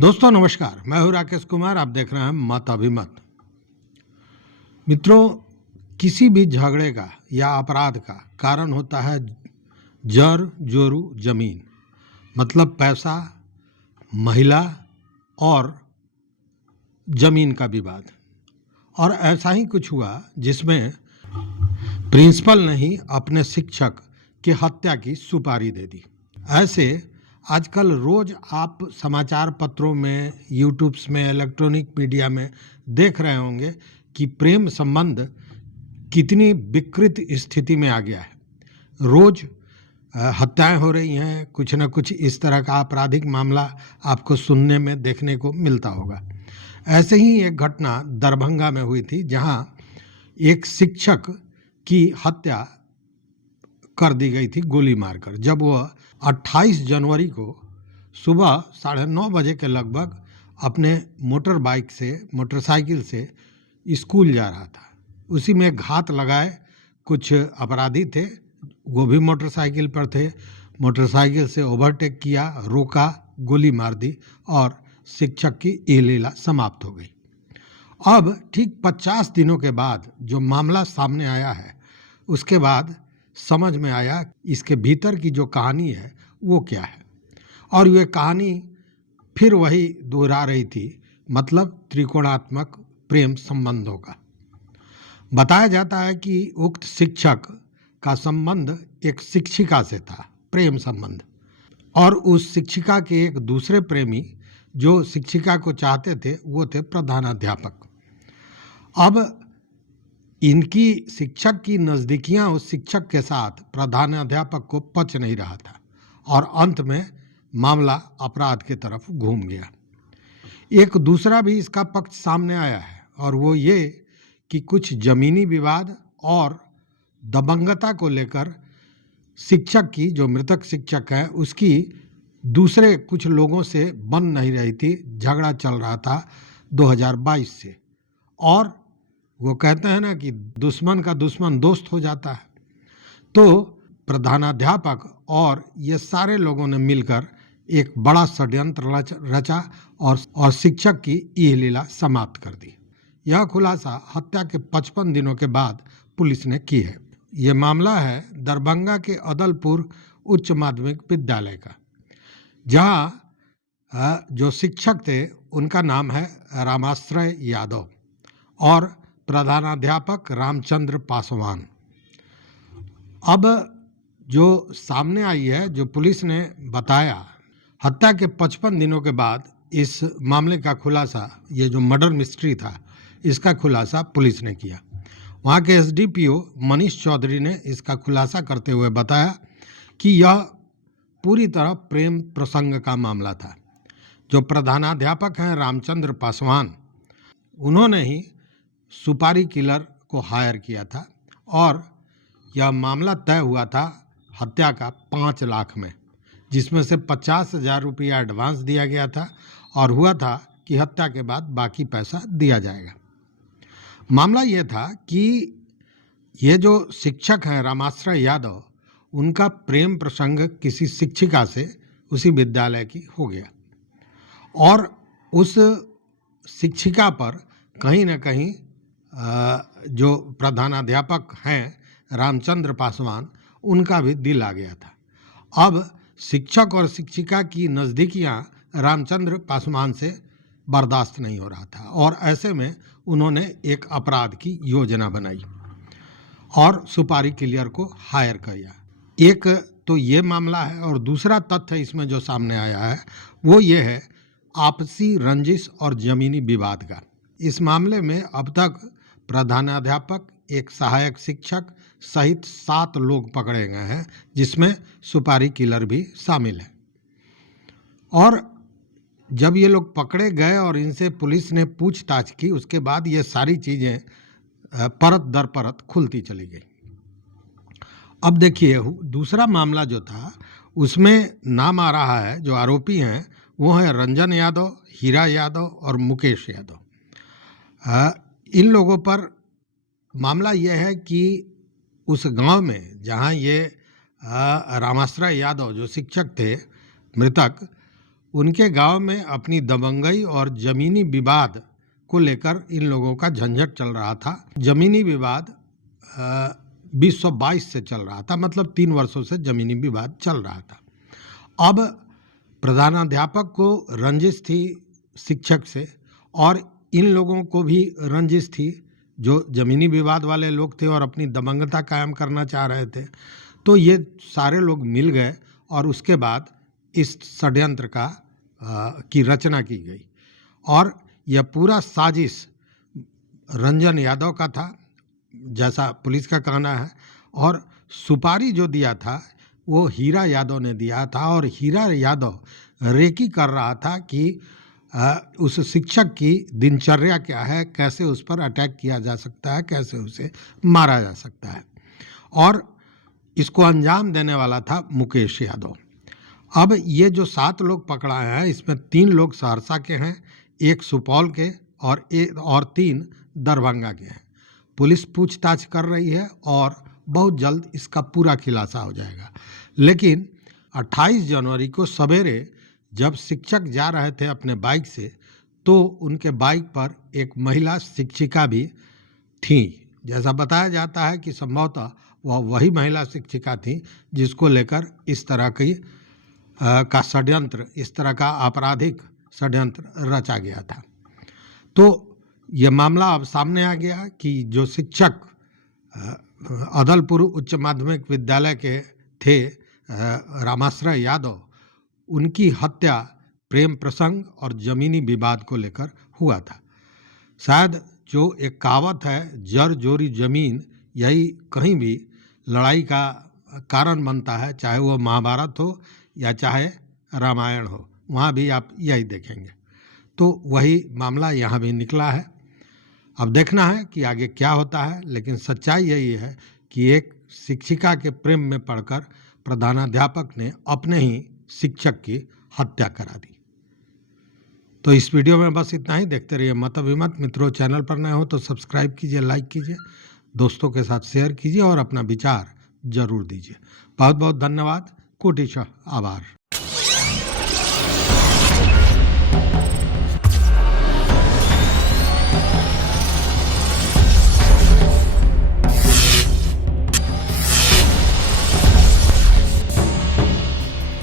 दोस्तों नमस्कार, मैं हूं राकेश कुमार। आप देख रहे हैं मत अभिमत। मित्रों, किसी भी झगड़े का या अपराध का कारण होता है जर जोरू जमीन, मतलब पैसा, महिला और जमीन का विवाद। और ऐसा ही कुछ हुआ जिसमें प्रिंसिपल ने ही अपने शिक्षक की हत्या की सुपारी दे दी। ऐसे आजकल रोज आप समाचार पत्रों में, यूट्यूब्स में, इलेक्ट्रॉनिक मीडिया में देख रहे होंगे कि प्रेम संबंध कितनी विकृत स्थिति में आ गया है। रोज हत्याएं हो रही हैं, कुछ न कुछ इस तरह का आपराधिक मामला आपको सुनने में, देखने को मिलता होगा। ऐसे ही एक घटना दरभंगा में हुई थी, जहां एक शिक्षक की हत्या कर दी गई थी गोली मारकर, जब वह 28 जनवरी को सुबह 9:30 बजे के लगभग अपने मोटरसाइकिल से स्कूल जा रहा था। उसी में घात लगाए कुछ अपराधी थे, वो भी मोटरसाइकिल पर थे। मोटरसाइकिल से ओवरटेक किया, रोका, गोली मार दी और शिक्षक की ये लीला समाप्त हो गई। अब ठीक 50 दिनों के बाद जो मामला सामने आया है, उसके बाद समझ में आया इसके भीतर की जो कहानी है वो क्या है। और ये कहानी फिर वही दोहरा रही थी, मतलब त्रिकोणात्मक प्रेम संबंधों का। बताया जाता है कि उक्त शिक्षक का संबंध एक शिक्षिका से था, प्रेम संबंध। और उस शिक्षिका के एक दूसरे प्रेमी जो शिक्षिका को चाहते थे, वो थे प्रधानाध्यापक। अब इनकी शिक्षक की नज़दीकियां उस शिक्षक के साथ प्रधानाध्यापक को पच नहीं रहा था और अंत में मामला अपराध की तरफ घूम गया। एक दूसरा भी इसका पक्ष सामने आया है, और वो ये कि कुछ जमीनी विवाद और दबंगता को लेकर शिक्षक की, जो मृतक शिक्षक है, उसकी दूसरे कुछ लोगों से बन नहीं रही थी। झगड़ा चल रहा था 2022 से। और वो कहते हैं ना कि दुश्मन का दुश्मन दोस्त हो जाता है। तो प्रधानाध्यापक और ये सारे लोगों ने मिलकर एक बड़ा षड्यंत्र रचा और शिक्षक की यह लीला समाप्त कर दी। यह खुलासा हत्या के 55 दिनों के बाद पुलिस ने की है। ये मामला है दरभंगा के अदलपुर उच्च माध्यमिक विद्यालय का, जहां जो शिक्षक थे उनका नाम है रामाश्रय यादव और प्रधानाध्यापक रामचंद्र पासवान। अब जो सामने आई है, जो पुलिस ने बताया, हत्या के 55 दिनों के बाद इस मामले का खुलासा, ये जो मर्डर मिस्ट्री था, इसका खुलासा पुलिस ने किया। वहाँ के एसडीपीओ मनीष चौधरी ने इसका खुलासा करते हुए बताया कि यह पूरी तरह प्रेम प्रसंग का मामला था। जो प्रधानाध्यापक हैं रामचंद्र पासवान, उन्होंने ही सुपारी किलर को हायर किया था और यह मामला तय हुआ था हत्या का 5 लाख में, जिसमें से 50,000 रुपया एडवांस दिया गया था और हुआ था कि हत्या के बाद बाकी पैसा दिया जाएगा। मामला यह था कि ये जो शिक्षक हैं रामाश्रय यादव, उनका प्रेम प्रसंग किसी शिक्षिका से उसी विद्यालय की हो गया और उस शिक्षिका पर कहीं ना कहीं जो प्रधानाध्यापक हैं रामचंद्र पासवान, उनका भी दिल आ गया था। अब शिक्षक और शिक्षिका की नज़दीकियां रामचंद्र पासवान से बर्दाश्त नहीं हो रहा था और ऐसे में उन्होंने एक अपराध की योजना बनाई और सुपारी किलर को हायर किया। एक तो ये मामला है, और दूसरा तथ्य इसमें जो सामने आया है वो ये है आपसी रंजिश और जमीनी विवाद का। इस मामले में अब तक प्रधानाध्यापक, एक सहायक शिक्षक सहित 7 लोग पकड़े गए हैं, जिसमें सुपारी किलर भी शामिल है। और जब ये लोग पकड़े गए और इनसे पुलिस ने पूछताछ की, उसके बाद ये सारी चीज़ें परत दर परत खुलती चली गई। अब देखिए, दूसरा मामला जो था उसमें नाम आ रहा है, जो आरोपी हैं वो हैं रंजन यादव, हीरा यादव और मुकेश यादव। इन लोगों पर मामला यह है कि उस गांव में जहां ये रामाश्रय यादव जो शिक्षक थे, मृतक, उनके गांव में अपनी दबंगई और जमीनी विवाद को लेकर इन लोगों का झंझट चल रहा था। जमीनी विवाद 2022 से चल रहा था, मतलब 3 वर्षों से जमीनी विवाद चल रहा था। अब प्रधानाध्यापक को रंजिश थी शिक्षक से, और इन लोगों को भी रंजिश थी, जो जमीनी विवाद वाले लोग थे और अपनी दबंगता कायम करना चाह रहे थे। तो ये सारे लोग मिल गए और उसके बाद इस षड्यंत्र की रचना की गई, और यह पूरा साजिश रंजन यादव का था, जैसा पुलिस का कहना है। और सुपारी जो दिया था वो हीरा यादव ने दिया था, और हीरा यादव रेकी कर रहा था कि उस शिक्षक की दिनचर्या क्या है, कैसे उस पर अटैक किया जा सकता है, कैसे उसे मारा जा सकता है, और इसको अंजाम देने वाला था मुकेश यादव। अब ये जो 7 लोग पकड़ा है, इसमें 3 लोग सहरसा के हैं, 1 सुपौल के और 3 दरभंगा के हैं। पुलिस पूछताछ कर रही है और बहुत जल्द इसका पूरा खुलासा हो जाएगा। लेकिन 28 जनवरी को सवेरे जब शिक्षक जा रहे थे अपने बाइक से, तो उनके बाइक पर एक महिला शिक्षिका भी थी। जैसा बताया जाता है कि संभवतः वह वही महिला शिक्षिका थी जिसको लेकर इस तरह का षड्यंत्र, इस तरह का आपराधिक षड्यंत्र रचा गया था। तो ये मामला अब सामने आ गया कि जो शिक्षक अदलपुर उच्च माध्यमिक विद्यालय के थे, रामाश्रय यादव, उनकी हत्या प्रेम प्रसंग और जमीनी विवाद को लेकर हुआ था। शायद जो एक कहावत है, जर जोरी जमीन, यही कहीं भी लड़ाई का कारण बनता है, चाहे वो महाभारत हो या चाहे रामायण हो, वहाँ भी आप यही देखेंगे। तो वही मामला यहाँ भी निकला है। अब देखना है कि आगे क्या होता है, लेकिन सच्चाई यही है कि एक शिक्षिका के प्रेम में पड़कर प्रधानाध्यापक ने अपने ही शिक्षक की हत्या करा दी। तो इस वीडियो में बस इतना ही। देखते रहिए मत अभिमत। मित्रों, चैनल पर नए हो तो सब्सक्राइब कीजिए, लाइक कीजिए, दोस्तों के साथ शेयर कीजिए और अपना विचार जरूर दीजिए। बहुत बहुत धन्यवाद। कोटिशः आभार।